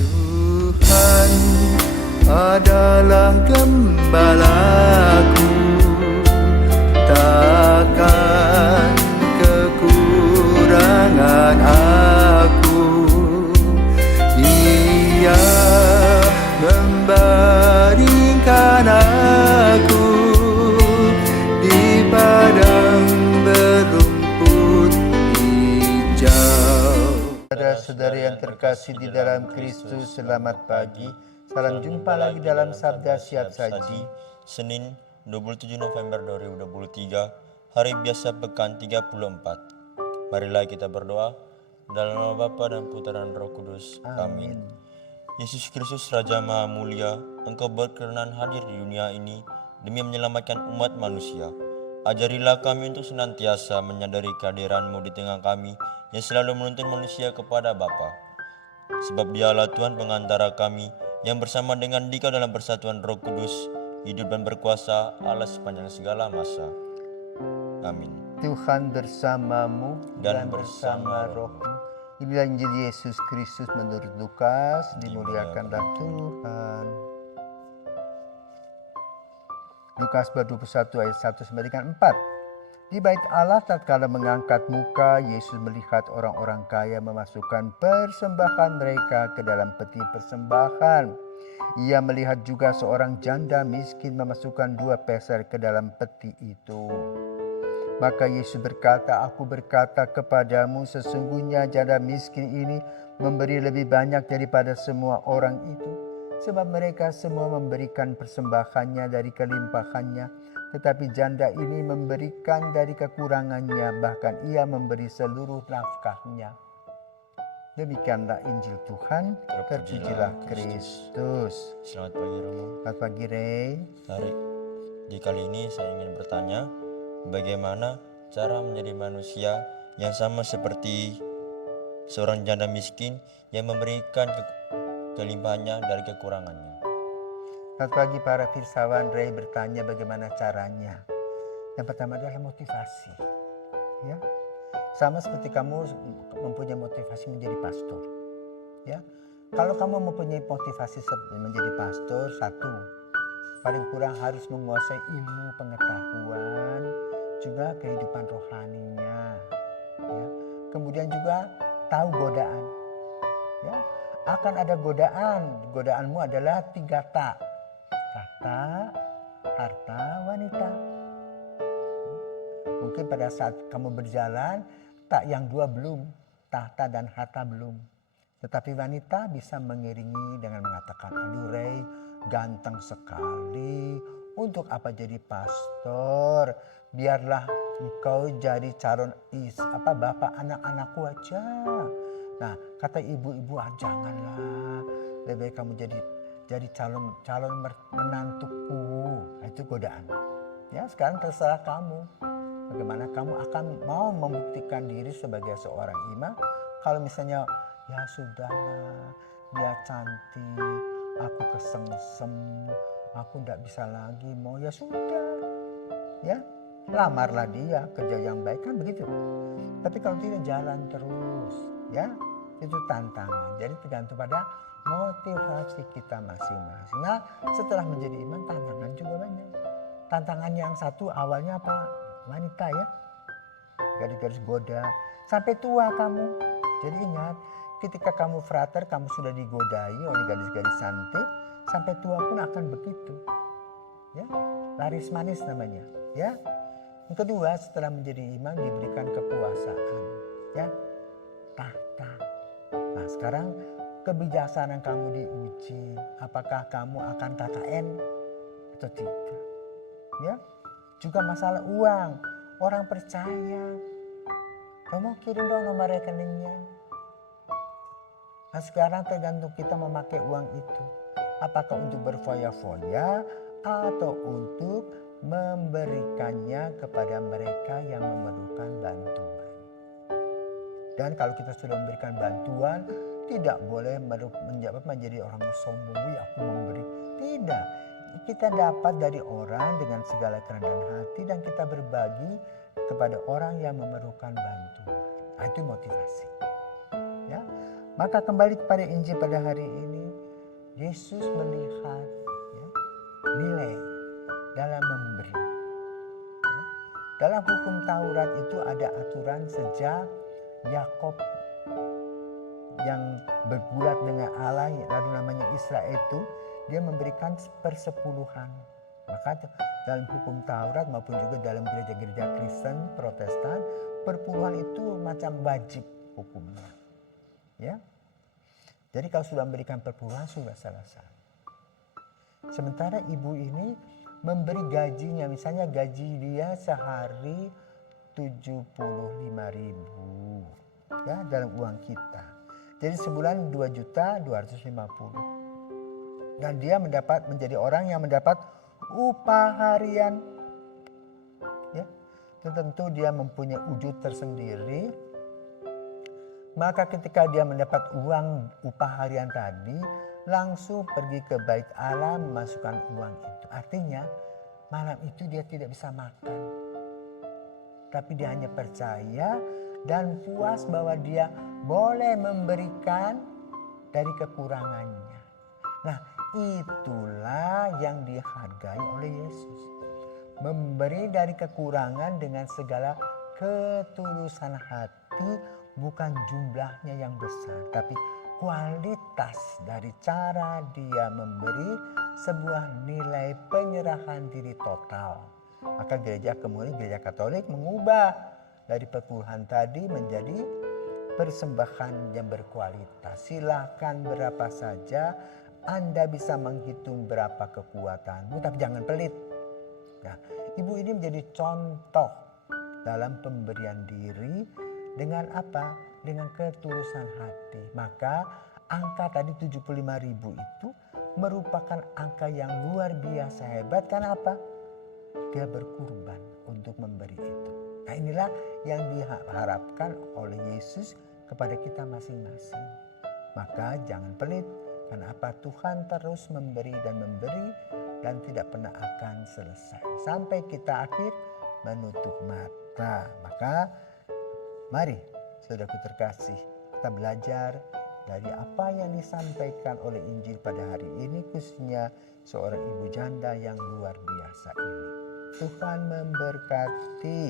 Tuhan adalah gembalaku, takkan kekurangan aku. Ia membaringkan aku di padang berumput hijau. Saudara-saudara yang terkasih di dalam Kristus, selamat pagi. Salam jumpa lagi dalam Sabda Siap Saji. Senin 27 November 2023, hari biasa pekan 34. Marilah kita berdoa. Dalam nama Bapa dan Putra dan Roh Kudus. Amin. Yesus Kristus Raja Maha Mulia, Engkau berkenan hadir di dunia ini demi menyelamatkan umat manusia. Ajarilah kami untuk senantiasa menyadari kehadiran-Mu di tengah kami yang selalu menuntun manusia kepada Bapa. Sebab Dialah Tuhan pengantara kami yang bersama dengan Dikau dalam persatuan Roh Kudus, hidup dan berkuasa Allah sepanjang segala masa. Amin. Tuhan bersamamu Dan bersama bersama rohmu. Inilah Injil Yesus Kristus menurut Lukas. Dimuliakanlah Tuhan. Lukas bab 21 ayat 1 sampai dengan 4. Di bait Allah tatkala mengangkat muka, Yesus melihat orang-orang kaya memasukkan persembahan mereka ke dalam peti persembahan. Ia melihat juga seorang janda miskin memasukkan 2 peser ke dalam peti itu. Maka Yesus berkata, "Aku berkata kepadamu, sesungguhnya janda miskin ini memberi lebih banyak daripada semua orang itu. Sebab mereka semua memberikan persembahannya dari kelimpahannya, tetapi janda ini memberikan dari kekurangannya, bahkan ia memberi seluruh nafkahnya." Demikianlah Injil Tuhan. Terpujilah Kristus. Selamat pagi Romo. Selamat pagi Ray. Tarik. Di kali ini saya ingin bertanya, bagaimana cara menjadi manusia yang sama seperti seorang janda miskin yang memberikan kelimpahannya dari kekurangannya. Selamat pagi para filsawan. Ray bertanya bagaimana caranya. Yang pertama adalah motivasi. Ya, sama seperti kamu mempunyai motivasi menjadi pastor. Ya, kalau kamu mempunyai motivasi menjadi pastor, satu, paling kurang harus menguasai ilmu pengetahuan, juga kehidupan rohaninya. Ya, kemudian juga tahu godaan. Ya, akan ada godaan. Godaanmu adalah 3 tak. Tahta, harta, wanita. Mungkin pada saat kamu berjalan, tak yang 2 belum, tahta dan harta belum. Tetapi wanita bisa mengiringi dengan mengatakan, "Aduh Ray, ganteng sekali. Untuk apa jadi pastor? Biarlah engkau jadi calon bapak anak-anakku aja." Nah, kata ibu-ibu, janganlah. Lebih baik kamu jadi calon menantuku. Nah, itu godaan. Ya, sekarang terserah kamu. Bagaimana kamu akan mau membuktikan diri sebagai seorang imam. Kalau misalnya, ya sudahlah, dia cantik, aku kesengsem, aku tidak bisa lagi mau, ya sudah. Ya, lamarlah dia, kerja yang baik, kan begitu. Tapi kalau tidak, jalan terus. Ya, itu tantangan. Jadi tergantung pada motivasi kita masing-masing. Nah, setelah menjadi imam, tantangan juga banyak. Tantangan yang satu awalnya apa? Wanita, ya. Garis-garis goda. Sampai tua kamu. Jadi ingat, ketika kamu frater, kamu sudah digodai oleh gadis-gadis cantik, sampai tua pun akan begitu. Ya, laris manis namanya. Ya. Yang kedua, setelah menjadi imam diberikan kekuasaan. Ya, tahta. Nah, sekarang kebijaksanaan kamu diuji. Apakah kamu akan KKN atau tidak? Ya, juga masalah uang. Orang percaya. Kamu kirim dong nomor rekeningnya. Nah, sekarang tergantung kita memakai uang itu. Apakah untuk berfoya-foya atau untuk memberikannya kepada mereka yang memerlukan bantuan. Dan kalau kita sudah memberikan bantuan, tidak boleh menjadi orang sombong. Aku memberi. Tidak. Kita dapat dari orang dengan segala kerendahan hati dan kita berbagi kepada orang yang memerlukan bantuan. Nah, itu motivasi. Ya. Maka kembali kepada Injil pada hari ini. Yesus melihat ya, nilai dalam memberi. Ya. Dalam hukum Taurat itu ada aturan sejak Yakob yang bergulat dengan Allah, lalu namanya Israel itu, dia memberikan persepuluhan. Maka dalam hukum Taurat maupun juga dalam gereja-gereja Kristen, Protestan, perpuluhan itu macam wajib hukumnya. Ya. Jadi kalau sudah memberikan perpuluhan sudah selesai. Sementara ibu ini memberi gajinya, misalnya gaji dia sehari 75.000 ya dalam uang kita. Jadi sebulan 2.250.000. Dan dia menjadi orang yang mendapat upah harian. Ya. Tentu dia mempunyai wujud tersendiri. Maka ketika dia mendapat uang upah harian tadi, langsung pergi ke bait Allah memasukkan uang itu. Artinya malam itu dia tidak bisa makan. Tapi dia hanya percaya dan puas bahwa dia boleh memberikan dari kekurangannya. Nah, itulah yang dihargai oleh Yesus. Memberi dari kekurangan dengan segala ketulusan hati, bukan jumlahnya yang besar, tapi kualitas dari cara dia memberi, sebuah nilai penyerahan diri total. Maka gereja Katolik mengubah dari perpuluhan tadi menjadi persembahan yang berkualitas. Silahkan berapa saja, Anda bisa menghitung berapa kekuatanmu, tapi jangan pelit. Nah, ibu ini menjadi contoh dalam pemberian diri dengan apa? Dengan ketulusan hati. Maka angka tadi 75.000 itu merupakan angka yang luar biasa hebat. Karena apa? Dia berkurban untuk memberi itu. Nah, inilah yang diharapkan oleh Yesus kepada kita masing-masing. Maka jangan pelit, karena apa? Tuhan terus memberi dan tidak pernah akan selesai. Sampai kita akhir menutup mata. Maka mari saudaraku terkasih, kita belajar dari apa yang disampaikan oleh Injil pada hari ini, khususnya seorang ibu janda yang luar biasa ini. Tuhan memberkati.